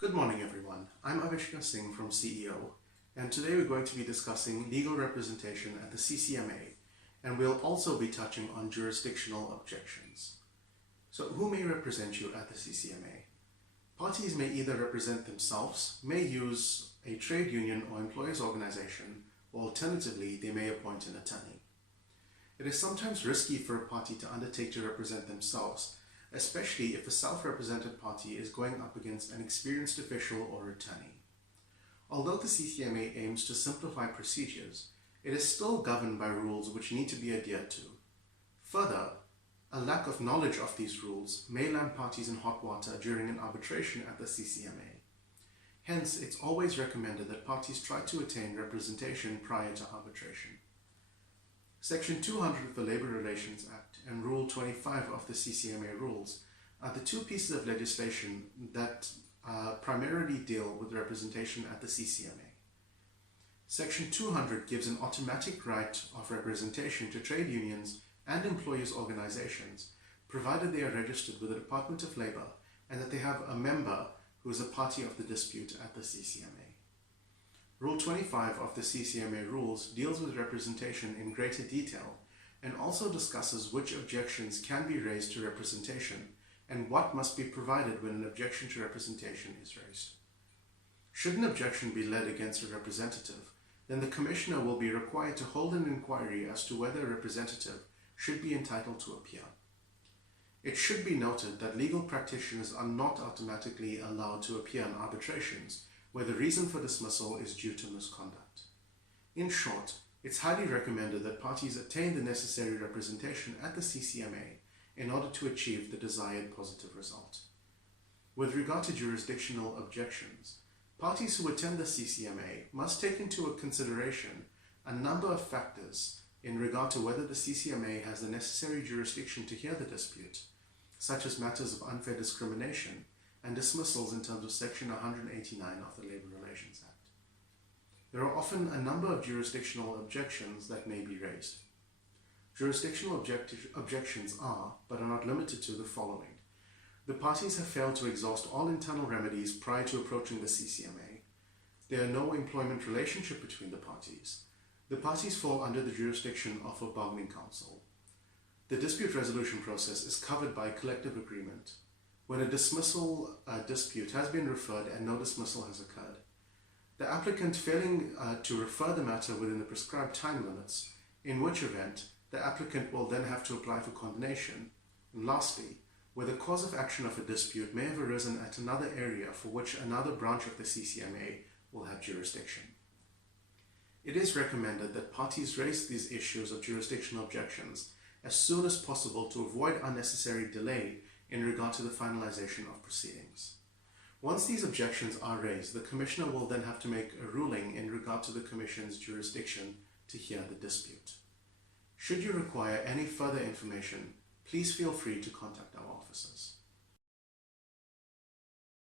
Good morning everyone, I'm Avishkar Singh from CEO, and today we're going to be discussing legal representation at the CCMA, and we'll also be touching on jurisdictional objections. So who may represent you at the CCMA? Parties may either represent themselves, may use a trade union or employers organization, or alternatively they may appoint an attorney. It is sometimes risky for a party to undertake to represent themselves, especially if the self-represented party is going up against an experienced official or attorney. Although the CCMA aims to simplify procedures, it is still governed by rules which need to be adhered to. Further, a lack of knowledge of these rules may land parties in hot water during an arbitration at the CCMA. Hence, it's always recommended that parties try to attain representation prior to arbitration. Section 200 of the Labour Relations Act and Rule 25 of the CCMA rules are the two pieces of legislation that primarily deal with representation at the CCMA. Section 200 gives an automatic right of representation to trade unions and employers' organizations, provided they are registered with the Department of Labour and that they have a member who is a party of the dispute at the CCMA. Rule 25 of the CCMA rules deals with representation in greater detail and also discusses which objections can be raised to representation and what must be provided when an objection to representation is raised. Should an objection be led against a representative, then the Commissioner will be required to hold an inquiry as to whether a representative should be entitled to appear. It should be noted that legal practitioners are not automatically allowed to appear in arbitrations where the reason for dismissal is due to misconduct. In short, it's highly recommended that parties attain the necessary representation at the CCMA in order to achieve the desired positive result. With regard to jurisdictional objections, parties who attend the CCMA must take into consideration a number of factors in regard to whether the CCMA has the necessary jurisdiction to hear the dispute, such as matters of unfair discrimination and dismissals in terms of Section 189 of the Labour Relations Act. There are often a number of jurisdictional objections that may be raised. Jurisdictional objections are, but are not limited to, the following. The parties have failed to exhaust all internal remedies prior to approaching the CCMA. There are no employment relationship between the parties. The parties fall under the jurisdiction of a bargaining council. The dispute resolution process is covered by collective agreement. When a dismissal dispute has been referred and no dismissal has occurred, the applicant failing to refer the matter within the prescribed time limits, in which event the applicant will then have to apply for condonation. And lastly, where the cause of action of a dispute may have arisen at another area for which another branch of the CCMA will have jurisdiction. It is recommended that parties raise these issues of jurisdictional objections as soon as possible to avoid unnecessary delay in regard to the finalization of proceedings. Once these objections are raised, the Commissioner will then have to make a ruling in regard to the Commission's jurisdiction to hear the dispute. Should you require any further information, please feel free to contact our officers.